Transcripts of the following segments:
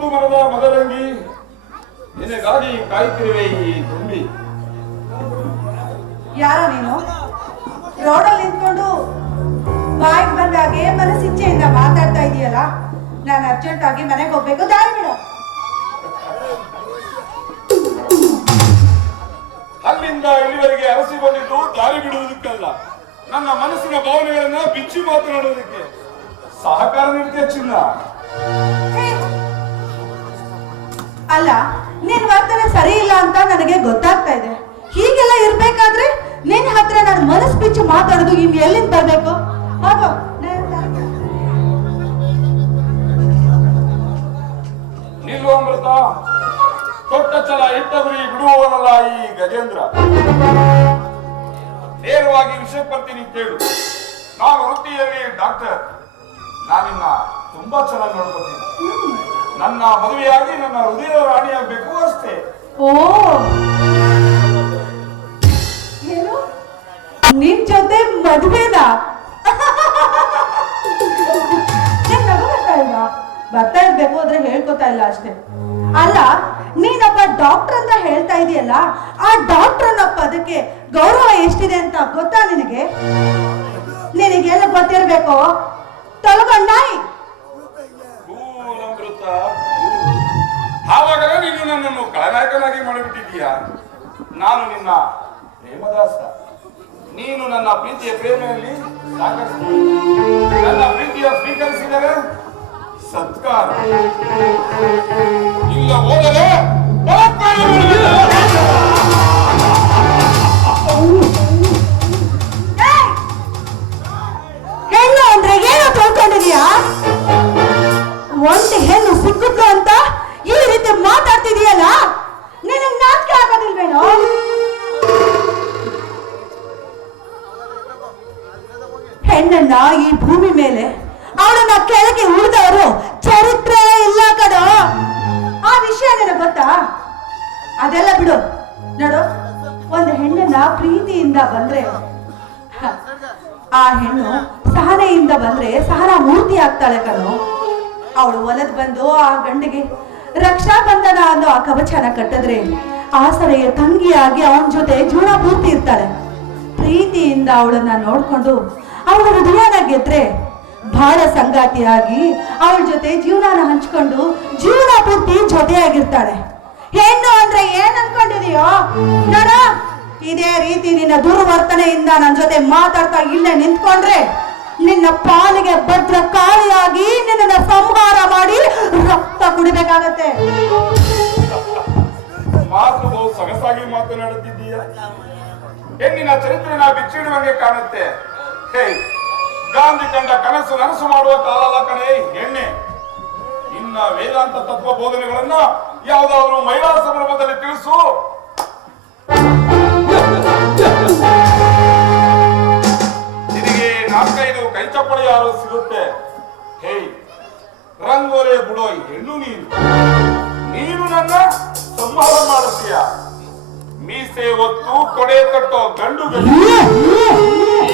ಮುದ್ದು ಮರದ ಮದರಂಗಿ. ನಿನಗಾಗಿ ಕಾಯ್ತಿರುವೆ ಈ ತುಂಬಿ ಯಾರ ನೀನು? ರೋಡಲ್ಲಿ ನಿಂತ್ಕೊಂಡು ಬಾಯಿಗೆ ಬಂದಾಗೆ ಮನಸ್ಸಿಚ್ಛೆಯಿಂದ ಮಾತಾಡ್ತಾ ಇದೆಯಲ್ಲ? ನಾನು ಅರ್ಜೆಂಟ್ ಆಗಿ ಮನೆಗೆ ಹೋಗ್ಬೇಕು. ದಾರಿ ಬಿಡು. ಅಲ್ಲಿಂದ ಇಲ್ಲಿವರೆಗೆ ಅರಸಿಕೊಂಡಿದ್ದು ದಾರಿ ಬಿಡುವುದಕ್ಕಲ್ಲ. ನನ್ನ ಮನಸ್ಸಿನ ಭಾವನೆಗಳನ್ನ ಬಿಚ್ಚಿ ಮಾತನಾಡುವುದಕ್ಕೆ ಸಹಕಾರ ನೀಡಿದೆ ಚಿನ್ನ. ಅಲ್ಲ ನಿನ್ ವರ್ತನೆ ಸರಿ ಇಲ್ಲ ಅಂತ ನನಗೆ ಗೊತ್ತಾಗ್ತಾ ಇದೆ. ಹೀಗೆಲ್ಲ ಇರ್ಬೇಕಾದ್ರೆ ನಿನ್ ಹತ್ರ ನಾನು ಮನಸ್ ಬಿಚ್ಚು ಮಾತಾಡೋದು ಇನ್ ಎಲ್ಲಿಂದ ಬರ್ಬೇಕು? ಹೋಗೋ ನಿಲ್ಲು ಅಮೃತ. ತೊಟ್ಟ ಛಲ ಇಟ್ಟವರಿ ಬಿಡುವವನಲ್ಲ ಈ ಗಜೇಂದ್ರ. ನೇರವಾಗಿ ವಿಷಯ ಬರ್ತೀನಿ ಕೇಳು ನಾನು ವೃತ್ತಿಯಲ್ಲಿ ಡಾಕ್ಟರ್. ನಾನಿನ್ನ ತುಂಬಾ ಚೆನ್ನಾಗಿ ನೋಡ್ಕೊತೀನಿ. ನನ್ನ ಮದುವೆಯಾಗಿ ನನ್ನ ಹೃದಯ ರಾಣಿಯಾಗಬೇಕು ಅಷ್ಟೇ. ಓ! ಏನು? ನಿನ್ ಜೊತೆ ಮದುವೆದ ಬರ್ತಾ ಇಲ್ವಾ ಬರ್ತಾ ಇರ್ಬೇಕು ಅಂದ್ರೆ ಹೇಳ್ಕೊತಾ ಇಲ್ಲ ಅಷ್ಟೇ. ಅಲ್ಲ ನೀನಪ್ಪ ಡಾಕ್ಟರ್ ಅಂತ ಹೇಳ್ತಾ ಇದೆಯಲ್ಲ, ಆ ಡಾಕ್ಟರ್ ಅನ್ನೋ ಪದಕ್ಕೆ ಗೌರವ ಎಷ್ಟಿದೆ ಅಂತ ಗೊತ್ತಾ ನಿನಗೆ? ನಿನಗೆಲ್ಲ ಗೊತ್ತಿರ್ಬೇಕು? ತೊಲಗೊಂಡ್ ನಾಯಿ ಖಳನಾಯಕನಾಗಿ ಮಾಡಿಬಿಟ್ಟಿದ್ದೀಯ ನಾನು ನಿನ್ನ ಪ್ರೇಮದಾಸ. ನೀನು ನನ್ನ ಪ್ರೀತಿಯ ಪ್ರೇಮೆಯಲ್ಲಿ ನನ್ನ ಪ್ರೀತಿಯ ಸ್ವೀಕರಿಸಿದರೆ ಸತ್ಕಾರ. ಇಲ್ಲ ಹೋದರೆ! ಹೆಣ್ಣು ಅಂದ್ರೆ ಏನೋ ತಿಳ್ಕೊಂಡಿದ್ಯಾ ಒಂದು ಹೆಣ್ಣು ಸಿಕ್ಕಿದ್ಲು ಅಂತ ಹೆಣ್ಣನ್ನ ಪ್ರೀತಿಯಿಂದ ಬಂದ್ರೆ, ಆ ಹೆಣ್ಣು ಸಹನೆಯಿಂದ ಬಂದ್ರೆ ಸಹನ ಮೂರ್ತಿ ಆಗ್ತಾಳೆ ಕಣೋ. ಅವಳು ಒಲದ್ ಬಂದು ಆ ಗಂಡಿಗೆ, ರಕ್ಷಾ ಬಂಧನ ಅನ್ನೋ ಆ ಕವಚನ ಕಟ್ಟಿದ್ರೆ ಆಸರೆಯ ತಂಗಿಯಾಗಿ ಅವನ ಜೊತೆ ಜೀವನ ಪೂರ್ತಿ ಇರ್ತಾಳೆ. ಪ್ರೀತಿಯಿಂದ ಅವಳನ್ನ ನೋಡ್ಕೊಂಡು ಅವಳ ಹೃದಯನ ಗೆದ್ರೆ ಬಹಳ ಸಂಗಾತಿಯಾಗಿ ಅವಳ ಜೊತೆ ಜೀವನನ ಹಂಚ್ಕೊಂಡು ಜೀವನ ಪೂರ್ತಿ ಜೊತೆಯಾಗಿರ್ತಾಳೆ. ಹೆಣ್ಣು ಅಂದ್ರೆ ಏನ್ ಅನ್ಕೊಂಡಿದೀಯೋ ನೋಡ ಇದೇ ರೀತಿ ನಿನ್ನ ದುರ್ವರ್ತನೆಯಿಂದ ನನ್ನ ಜೊತೆ ಮಾತಾಡ್ತಾ ಇಲ್ಲೇ ನಿಂತ್ಕೊಂಡ್ರೆ ನಿನ್ನ ಪಾಲಿಗೆ ಭದ್ರ ಕಾಳಿಯಾಗಿ ನಿನ್ನ ಸಂಹಾರ ಮಾಡಿ ರಕ್ತ ಕುಡಿಬೇಕಾಗತ್ತೆ. ಮಾತು ಬಹು ಸೊಗಸಾಗಿ ಮಾತನಾಡುತ್ತಿದ್ದೀಯ? ಹೆಣ್ಣಿನ ಚರಿತ್ರೆನ ಬಿಚ್ಚಿಡುವಂಗೆ ಕಾಣುತ್ತೆ. ಹೇ, ಗಾಂಧಿ ಕಂಡ ಕನಸು ನನಸು ಮಾಡುವ ಕಾಲಲ್ಲ ಕಣೆ, ಹೆಣ್ಣೆ. ಇನ್ನ ವೇದಾಂತ ತತ್ವ ಬೋಧನೆಗಳನ್ನ ಯಾವುದಾದ್ರೂ ಮಹಿಳಾ ಸಂಭ್ರಮದಲ್ಲಿ ತಿಳಿಸು. ನಿನಗೆ ನಾಲ್ಕೈದು ಕೈ ಚಪ್ಪಳಿ ಯಾರು ಸಿಗುತ್ತೆ. ಹೇ ರಂಗೋಲೆ ಬಿಡೋ ಹೆಣ್ಣು ನೀನು. ನೀನು ನನ್ನ ಸಂಹಾರ ಮಾಡುತ್ತೀಯ ಮೀಸೆ ಒತ್ತು ಕೊಡೆ ಕಟ್ಟೋ ಗಂಡು ಗಂಡು.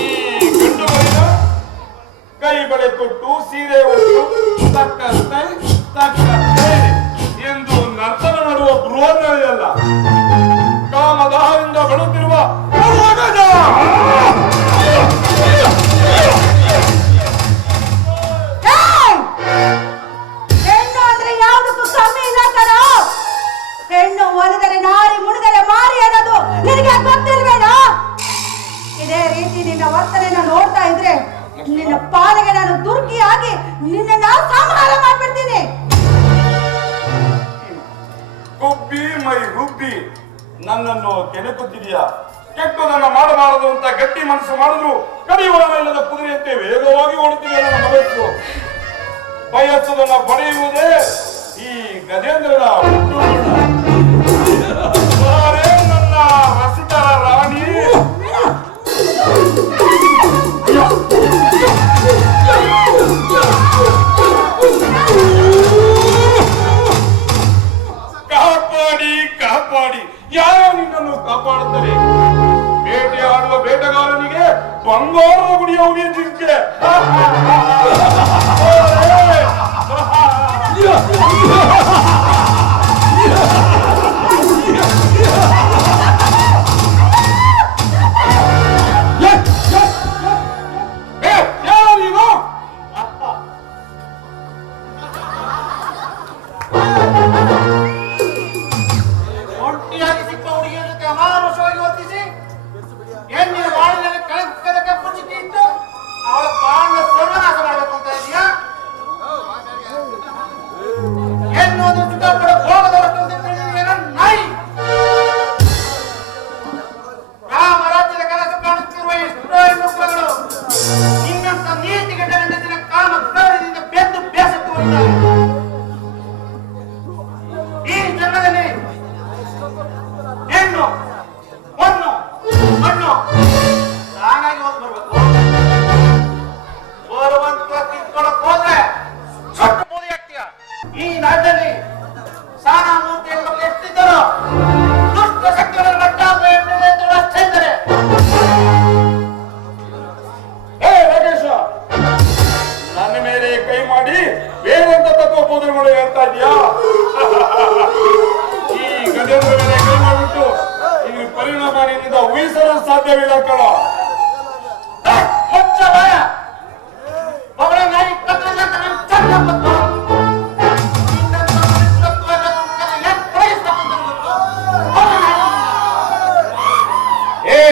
ಈ ಗಂಡುಗಳಿನ ಕೈ ಬಳೆ ಕೊಟ್ಟು ಸೀರೆ ಹೊತ್ತು ತಕ್ಕಂತೆ ತಕ್ಕಂತೆ ಎಂದು ನರ್ತನ ಮಾಡುವ ಬೃಹನ್ನಲ್ಲ ಕಾಮದಾಹದಿಂದ ಬಡುತ್ತಿರುವ ಗುಬ್ಬಿ ಮೈ ಗುಬ್ಬಿ ನನ್ನನ್ನು ಕೆಣಕುತ್ತಿದೆಯಾ? ಕೆಟ್ಟದನ್ನ ಮಾಡಬಾರದು ಅಂತ ಗಟ್ಟಿ ಮನಸ್ಸು ಮಾಡಿದ್ರು ಇಲ್ಲದ ಕುದುರೆಯಂತೆ ವೇಗವಾಗಿ ಓಡುತ್ತಿದೆ ನನ್ನ ಮಗಸ್ಸು ಬಯಸುವುದನ್ನ ಪಡೆಯುವುದೇ ಈ ಗಜೇಂದ್ರನ ನನ್ನ ರಾಣಿ ಕಾಪಾಡಿ ಕಾಪಾಡಿ. ಯಾರು ನಿನ್ನನ್ನು ಕಾಪಾಡುತ್ತಾರೆ? ಬೇಟೆಯಾಡುವ ಬೇಟೆಗಾರನಿಗೆ ಬಂಗಾರದ ಗುಡಿಯವನೇ ಜಿಂಕೆ ಏ,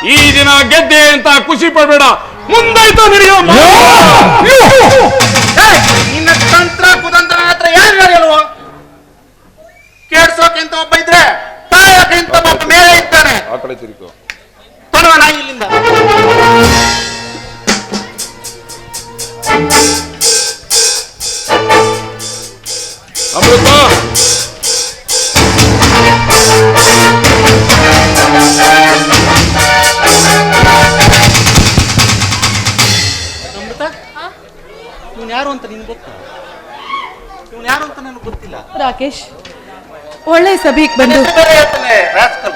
ಈ ದಿನ ಗೆದ್ದೆ ಅಂತ ಖುಷಿ ಪಡಬೇಡ. ಮುಂದಾಯ್ತು ನಡೆಯೋ ನಿನ್ನ ತಂತ್ರ ಕುತಂತ್ರ ಹತ್ರ ಯಾರು ನಡೆಯಲ್ವೋ ಕೇಳ್ಸೋಕೆ ಅಂತ ಒಬ್ಬ ಇದ್ರೆ ಒಬ್ಬ ಮೇಲೆ ಇದ್ದಾನೆ ಆ ಕಡೆ ತಿರುಗು. ನಾಯಿ ಇಲ್ಲಿಂದ. ಅಮೃತ! ಅಮೃತ? ಇವನು ಯಾರು ಅಂತ ನಿನ್ಗೆ ಗೊತ್ತಾ? ಇವನು ಯಾರು ಅಂತ ನನಗೆ ಗೊತ್ತಿಲ್ಲ. ರಾಕೇಶ್ ಒಳ್ಳೆ ಸಭೆಗೆ ಬಂದು ರಾಸ್ಕಲ್.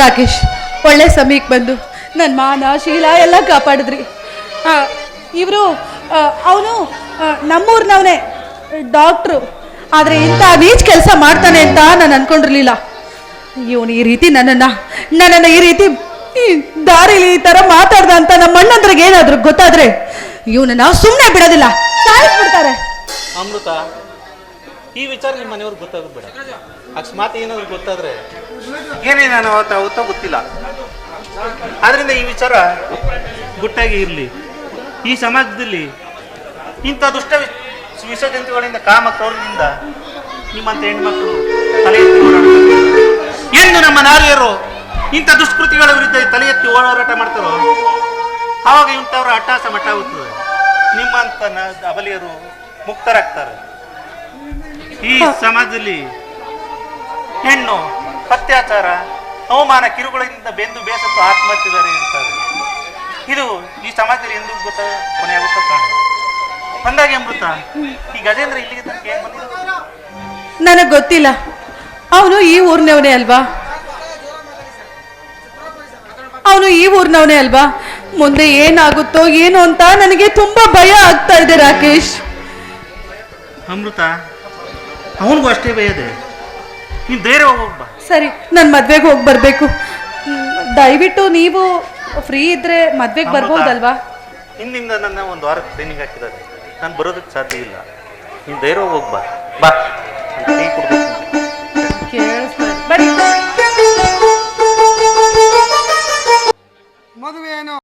ರಾಕೇಶ್ ಒಳ್ಳೆ ಸಮಯಕ್ಕೆ ಬಂದು ನನ್ನ ಮಾನ, ಶೀಲ ಎಲ್ಲ ಕಾಪಾಡಿದ್ರಿ. ಇವರು ಅವನು ನಮ್ಮೂರಿನವನೇ, ಡಾಕ್ಟ್ರು. ಆದರೆ ಇಂಥ ನೀಚ್ ಕೆಲಸ ಮಾಡ್ತಾನೆ ಅಂತ ನಾನು ಅನ್ಕೊಂಡಿರ್ಲಿಲ್ಲ. ಇವನು ಈ ರೀತಿ ನನ್ನನ್ನು ನನ್ನನ್ನು ಈ ರೀತಿ ದಾರಿಲಿ ಈ ಥರ ಮಾತಾಡ್ದ ಅಂತ ನಮ್ಮ ಅಣ್ಣಂದ್ರಿಗೆ ಗೊತ್ತಾದರೆ ಗೊತ್ತಾದ್ರೆ ಇವನನ್ನ ಸುಮ್ಮನೆ ಬಿಡೋದಿಲ್ಲ. ಸಾಯಿಸ್ಬಿಡ್ತಾರೆ. ಅಮೃತ, ಈ ವಿಚಾರ ನಿಮ್ಮ ಮನೆಯವ್ರಿಗೆ ಅಕಸ್ಮಾತ್ ಏನಾದ್ರು ಗೊತ್ತಾದ್ರೆ? ಏನೇನು ಅವತ್ತ ಅವತ್ತ ಗೊತ್ತಿಲ್ಲ. ಆದ್ರಿಂದ ಈ ವಿಚಾರ ಗುಟ್ಟಾಗಿ ಇರಲಿ. ಈ ಸಮಾಜದಲ್ಲಿ ಇಂಥ ದುಷ್ಟ ವಿಷಜಂತುಗಳಿಂದ ಕಾಮ ಕ್ರೌರ್ಯದಿಂದ ನಿಮ್ಮಂತ ಹೆಣ್ಮಕ್ಳು ತಲೆ ಎತ್ತಿ ಎಂದು ನಮ್ಮ ನಾರಿಯರು ಇಂಥ ದುಷ್ಕೃತಿಗಳ ವಿರುದ್ಧ ತಲೆ ಎತ್ತಿ ಹೋರಾಟ ಮಾಡ್ತಾರೋ, ಆವಾಗ ಇಂಥವ್ರ ಅಟ್ಟಾಸ ಮಟ್ಟ ಆಗುತ್ತದೆ ನಿಮ್ಮಂತ ಅಬಲಿಯರು ಮುಕ್ತರಾಗ್ತಾರೆ. ಈ ಸಮಾಜದಲ್ಲಿ ಹೆಣ್ಣು ಅತ್ಯಾಚಾರ ಅವಮಾನ ಕಿರುಗಳಿಂದ ಬೆಂದು ಬೇಸತ್ತು ಆತ್ಮಹತ್ಯೆದಾರಿ ಇರ್ತಾರೆ ಇದು ಈ ಸಮಾಜದಲ್ಲಿ ಎಂದು ಗೊತ್ತ? ಕೊನೆಯಾಗುತ್ತಾ ಕಾಣ. ಅಮೃತ ಈ ಗಜೇಂದ್ರ ಇಲ್ಲಿಗೆ ತನಕ ಏನ್ ಬಂದಿಲ್ಲ ನನಗೆ ಗೊತ್ತಿಲ್ಲ. ಅವನು ಈ ಊರಿನವನೇ ಅಲ್ವಾ? ಅವನು ಈ ಊರಿನವನೇ ಅಲ್ವಾ? ಮುಂದೆ ಏನಾಗುತ್ತೋ ಏನು ಅಂತ ನನಗೆ ತುಂಬಾ ಭಯ ಆಗ್ತಾ ಇದೆ ರಾಕೇಶ್. ಅಮೃತ ಅವನಿಗೂ ಅಷ್ಟೇ ಭಯದೆ ನೀನ್ ಧೈರ್ಯ ಹೋಗ್ಬಾ ಸರಿ ನಾನು ಮದ್ವೆಗೆ ಹೋಗಿ ಬರಬೇಕು. ದಯವಿಟ್ಟು ನೀವು ಫ್ರೀ ಇದ್ರೆ ಮದ್ವೆಗೆ ಬರ್ಬೋದಲ್ವಾ? ಹಿಂದಿಂದ ನನ್ನ ಒಂದು ವಾರ ಟ್ರೈನಿಂಗ್ ಹಾಕಿದ್ದಾರೆ. ನಾನು ಬರೋದಕ್ಕೆ ಸಾಧ್ಯ ಇಲ್ಲ. ನೀನ್ ಧೈರ್ಯ ಹೋಗ್ಬಾ ಬಾ. ಬಾ. ಮದುವೆ ಏನು?